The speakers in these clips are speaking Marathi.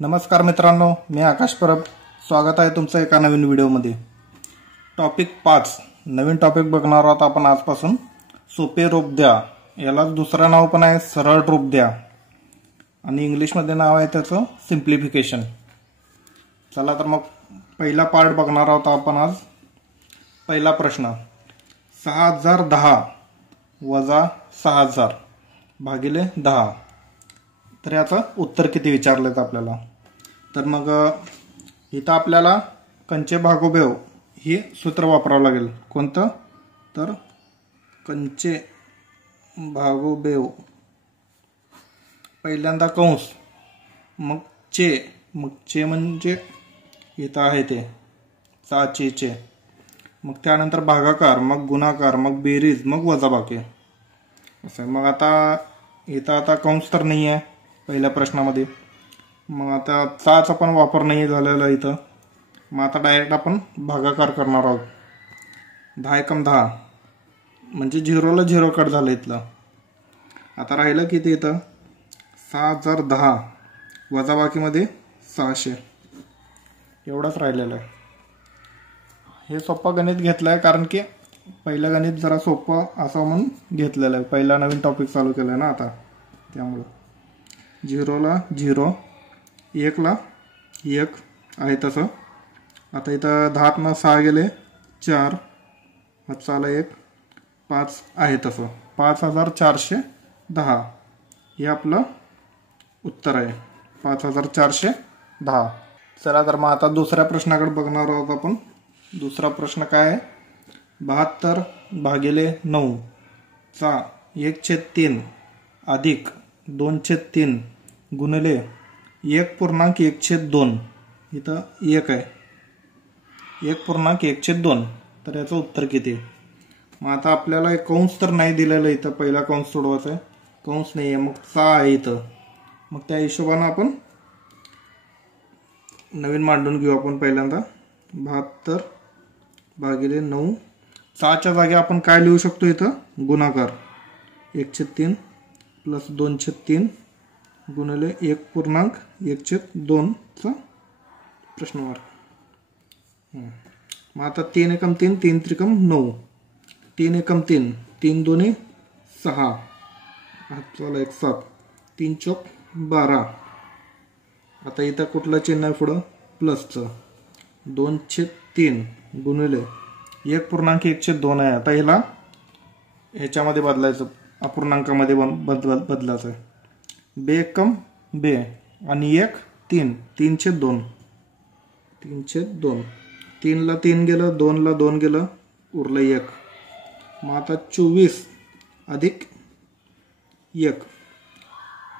नमस्कार मित्रांनो, मी आकाश परब. स्वागत आहे तुमचं एका नवीन व्हिडिओमध्ये. टॉपिक 5 नवीन टॉपिक बघणार आहोत आपण आजपासून. सोपे रूप द्या. याला दुसरं नाव पण आहे सरळ रूप द्या आणि इंग्लिशमध्ये नाव आहे त्याचं सिम्प्लिफिकेशन. चला तर मग पहिला पार्ट बघणार आहोत आपण आज. पहिला प्रश्न, 6010 वजा 6000 भागिले 10, तर याचं उत्तर किती विचारलेत आपल्याला. तर मग इथं आपल्याला कंचे भागोबेव हे सूत्र वापरावं लागेल. कोणतं? तर कंचे भागोबेव, पहिल्यांदा कंस, मग चे म्हणजे इथं आहे ते चे, मग त्यानंतर भागाकार, मग गुणाकार, मग बेरीज, मग वजाबाकी असं. मग आता कंस तर नाही आहे पहिल्या प्रश्नामध्ये, मग आता चाचा पण वापर नाही झालेला इथं. मग आता डायरेक्ट आपण भागाकार करणार आहोत. 10 एकम 10 म्हणजे 0ला 0 कट झालं इथलं. आता राहिलं किती इथं? 6010 वजाबाकीमध्ये 600 एवढंच राहिलेलं आहे. हे सोपं गणित घेतलं आहे कारण की पहिलं गणित जरा सोपं असं म्हणून घेतलेलं आहे. पहिला नवीन टॉपिक चालू केलं आहे ना आता, त्यामुळं 0ला 0, 1ला 1 आहे तसं. आता इथं 10तनं 6 गेले 4, हातचाला 1, 5 आहे तसं. 5410 हे आपलं उत्तर आहे. 5410. चला तर मग आता दुसऱ्या प्रश्नाकडे बघणार आहोत आपण. दुसरा प्रश्न काय आहे? 72 भागिले 9 चा 1/3 अधिक 2/3 गुणिले 1.1/2. इथं 1 आहे, 1.1/2. तर याचं उत्तर किती? मग आता आपल्याला एक कंस तर नाही दिलेलं इथं. पहिला कंस सोडवायचा आहे, कंस नाही आहे, मग 6 आहे इथं. मग त्या हिशोबानं आपण नवीन मांडून घेऊ आपण. पहिल्यांदा 72 भागिले 9, 6च्या जागी आपण काय लिहू शकतो इथं? गुणाकार. 1/3 प्लस 2/3 गुणिले 1.1/2 चा प्रश्नमार्क. मग आता 3 एकम 3, 3 त्रिकम 9, 3 एकम 3, 3 दोन्ही 6, हातचाला 1 7, 3 चौक 12. आता इथं कुठलं चिन्ह आहे पुढं? प्लसचं. 2/3 गुणिले 1.1/2 आहे. आता ह्याला ह्याच्यामध्ये बदलायचं, अपूर्णांकामध्ये बदलायचं आहे. 2 एकम 2 आणि 1 3, 3/2, 3/2. 3ला 3 गेलं, 2ला 2 गेलं, उरलं 1. मग आता 24 अधिक 1,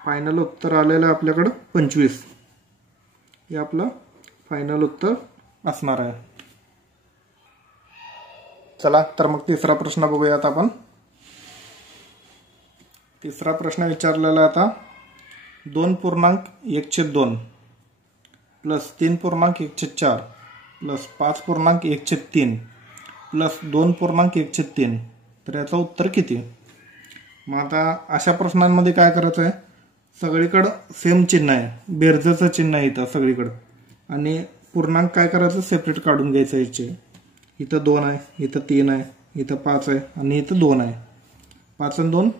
फायनल उत्तर आलेलं आहे आपल्याकडं 25. हे आपलं फायनल उत्तर असणार आहे. चला तर मग तिसरा प्रश्न बघूयात आपण. तिसरा प्रश्न विचारलेला आता 2.1/2 प्लस 3.1/4 प्लस 5.1/3 प्लस 2.1/3. तर याचं उत्तर किती? मग आता अशा प्रश्नांमध्ये काय करायचं आहे? सगळीकडं सेम चिन्ह आहे, बेरजेचं चिन्ह आहे इथं सगळीकडं, आणि पूर्णांक काय करायचं? सेपरेट काढून घ्यायचं. याचे इथं 2 आहे, इथं 3 आहे, इथं 5 आहे आणि इथं 2 आहे. 5 आणि 2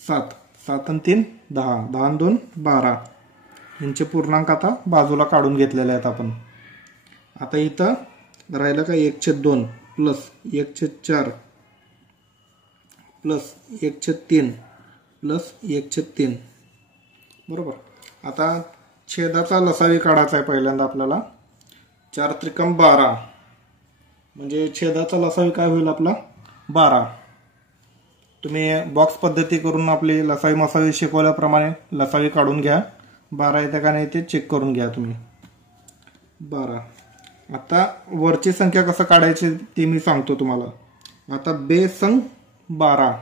7, 7 आणि 3 10, 10 आणि 2 12. यांचे पूर्णांक आता बाजूला काढून घेतलेले आहेत आपण. आता इथं राहिलं का 1/2 प्लस 1/4 प्लस 1/3 प्लस 1/3. बरोबर. आता छेदाचा लसावी काढायचा आहे पहिल्यांदा आपल्याला. 4 त्रिकम 12 म्हणजे छेदाचा लसावी काय होईल आपला? 12. तुम्ही बॉक्स पद्धती करून आपली लसावी मसावी शिकवल्याप्रमाणे लसावी काढून घ्या. 12 येते का नाही ते चेक करून घ्या तुम्ही. 12. आता वरची संख्या कसं काढायची ते मी सांगतो तुम्हाला. आता बेसंग 12,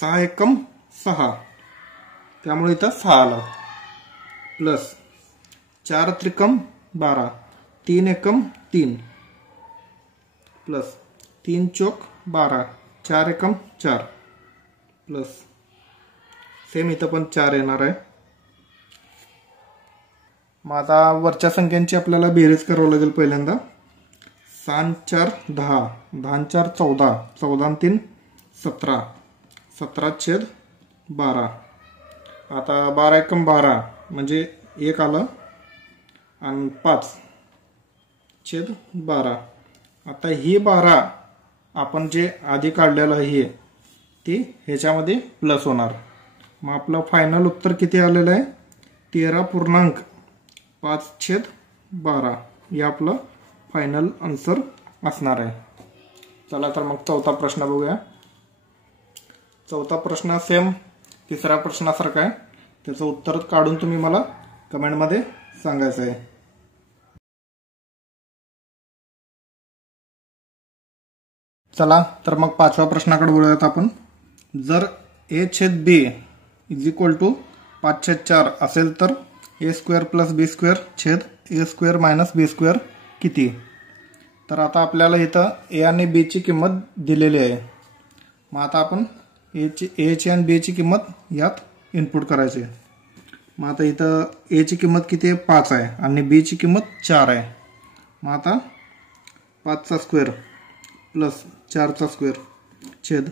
6 एकम 6, त्यामुळे इथं 6 आला. प्लस 4 त्रिकम 12, 3 एकम 3 प्लस 3 चौक 12, 4 एकम 4 प्लस सेम इथं पण 4 येणार आहे. मग आता वरच्या संख्यांची आपल्याला बेरीज करावं लागेल पहिल्यांदा. 6 4 10, 10 4 14, 14 3 17, 17/12. आता 12 एकम 12 म्हणजे 1 आलं आणि 5/12. आता ही 12 आपण जे आधी काढलेलं आहे ती ह्याच्यामध्ये प्लस होणार. मग आपलं फायनल उत्तर किती आलेलं आहे? 13.5/12 हे आपलं फायनल आन्सर असणार आहे. चला तर मग चौथा प्रश्न बघूया. चौथा प्रश्न सेम तिसऱ्या प्रश्नासारखा आहे. त्याचं उत्तर काढून तुम्ही मला कमेंटमध्ये सांगायचं आहे. चला तर मग पाचव्या प्रश्नाकडे वळूयात आपण. जर a/b = 5/4 असेल तर a² + b² a² - b² किती? तर आता आपल्याला इथं a आणि b ची किंमत दिलेली आहे. मग आता आपण a ची आणि b ची किंमत यात इनपुट करायची. मग आता इथं a ची किंमत किती आहे? 5 आहे आणि b ची किंमत 4 आहे. मग आता 5² + 4² छेद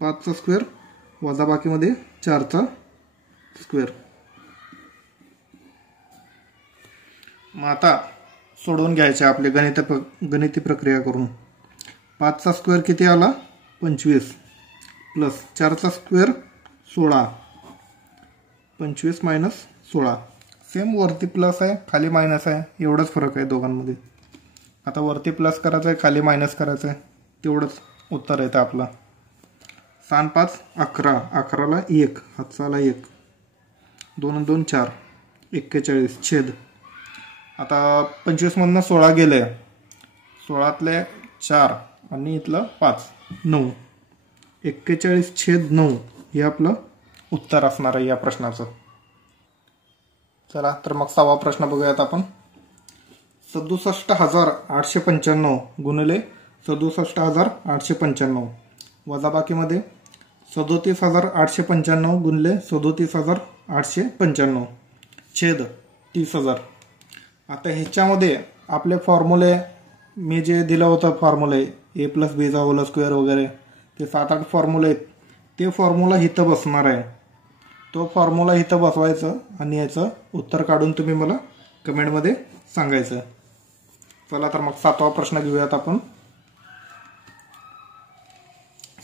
5² वजाबाकीमध्ये 4². मग आता सोडवून घ्यायचे आपले गणिती प्रक्रिया करून. 5² किती आला? 25 + 4² 16, 25 - 16. सेम वरती प्लस आहे खाली मायनस आहे, एवढाच फरक आहे दोघांमध्ये. आता वरती प्लस करायचं आहे खाली मायनस करायचं आहे, तेवढंच उत्तर येतं आपलं. 6 5 11, 11ला 1 हातचाला 1, 2 2 4 41 छेद. आता 25 मधनं 16 गेले, 16तले 4 आणि इथलं 5 9, 41/9 हे आपलं उत्तर असणार आहे या प्रश्नाचं. चला तर मग 6वा प्रश्न बघूयात आपण. 67,895 गुणिले 67,895 वजाबाकीमध्ये 37,895 गुणिले 37,895 छेद 30,000. आता ह्याच्यामध्ये आपले फॉर्म्युले मी जे दिलं होतं फॉर्म्युले a + b² वगैरे ते 7-8 फॉर्म्युले आहेत, ते फॉर्म्युला इथं बसणार आहे. तो फॉर्म्युला इथं बसवायचं आणि याचं उत्तर काढून तुम्ही मला कमेंटमध्ये सांगायचं. चला तर मग 7वा प्रश्न घेऊयात आपण.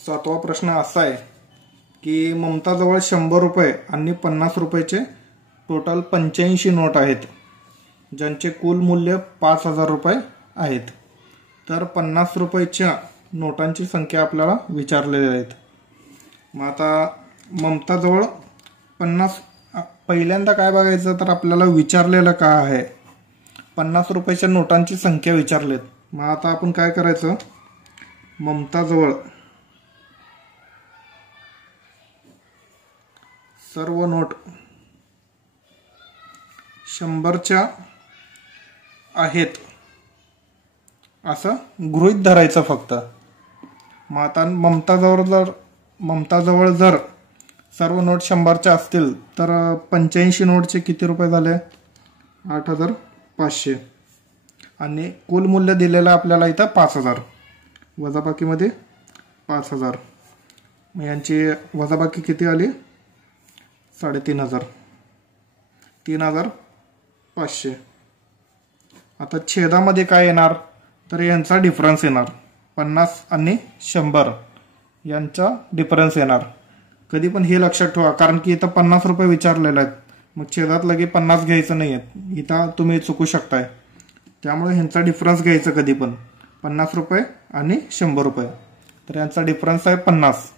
7वा प्रश्न असा आहे की ममताजवळ 100 रुपये आणि 50 रुपयाचे टोटल 85 नोट आहेत, ज्यांचे कुल मूल्य 5,000 रुपये आहेत. तर 50 रुपयाच्या नोटांची संख्या आपल्याला विचारलेली आहेत. मग आता ममताजवळ 50, पहिल्यांदा काय बघायचं तर आपल्याला विचारलेलं काय आहे? 50 रुपयाच्या नोटांची संख्या विचारलेत. मग आता आपण काय करायचं? ममताजवळ सर्व नोट 100च्या आहेत असं गृहीत धरायचं फक्त. मग आता ममताजवळ जर सर्व नोट 100च्या असतील तर 85 नोटचे किती रुपये झाले? 8,500 आणि कुल मूल्य दिलेलं आपल्याला इथं 5,000, वजाबाकीमध्ये 5,000. मग यांची वजाबाकी किती आली? 3,500, 3,500. आता छेदामध्ये काय येणार तर यांचा डिफरन्स येणार. 50 आणि 100 यांचा डिफरन्स येणार. कधी पण हे लक्षात ठेवा, कारण की इथं 50 रुपये विचारलेले आहेत. मग छेदात लगे 50 घ्यायचं नाही आहे, इथं तुम्ही चुकू शकताय. त्यामुळे ह्यांचा डिफरन्स घ्यायचं कधी पण. 50 रुपये आणि 100 रुपये, तर यांचा डिफरन्स आहे 50.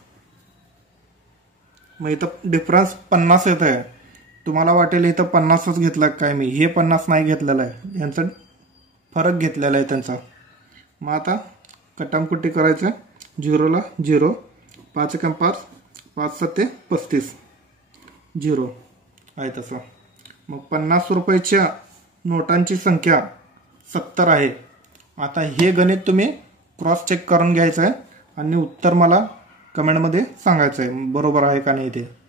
मग इथं डिफरन्स 50 येत आहे. तुम्हाला वाटेल इथं 50च घेतला काय मी, हे 50 नाही घेतलेलं आहे, यांचा फरक घेतलेला आहे त्यांचा. मग आता कटामकुट्टी करायचं. 0ला 0, 5 × 5, 5 7 35, 0 आहे तसं. मग 50 रुपयाच्या नोटांची संख्या 70 आहे. आता हे गणित तुम्ही क्रॉस चेक करून घ्यायचं आहे आणि उत्तर मला कमेंटमध्ये सांगायचं आहे बरोबर आहे का नाही ते.